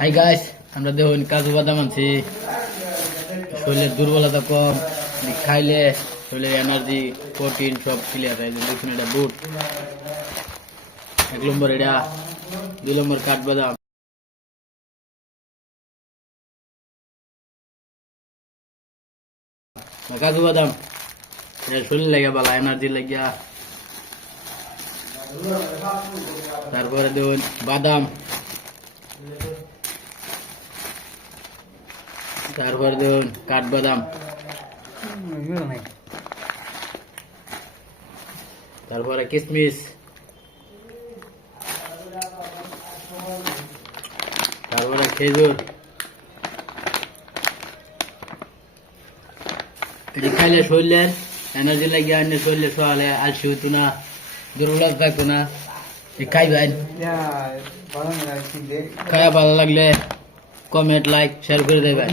Hi guys, আমরা দেখুন কাজু বাদাম আনছি। শরীরের দুর্বলতা কম, খাইলে শরীরের এনার্জি প্রোটিন সব ক্লিয়ার হয়। দেখুন এটা বুট, 1 নম্বর, এটা 2 নম্বর কাঠবাদাম, কাজু বাদাম। এটা শরীর লাগে ভালো, এনার্জি লাগিয়া। তারপরে দেখুন বাদাম, তারপরে দেখুন কাঠবাদাম, তারপরে কিশমিশ, তারপরে খেজুর। এটি খাইলে শরীরের এনার্জি লাগিয়ে আনলে শরীরে সকালে আলসি হইতো না, দুর্বলতা থাকতো না। খাইবেন, খাওয়া ভালো লাগলে কমেন্ট লাইক শেয়ার করে দেবেন।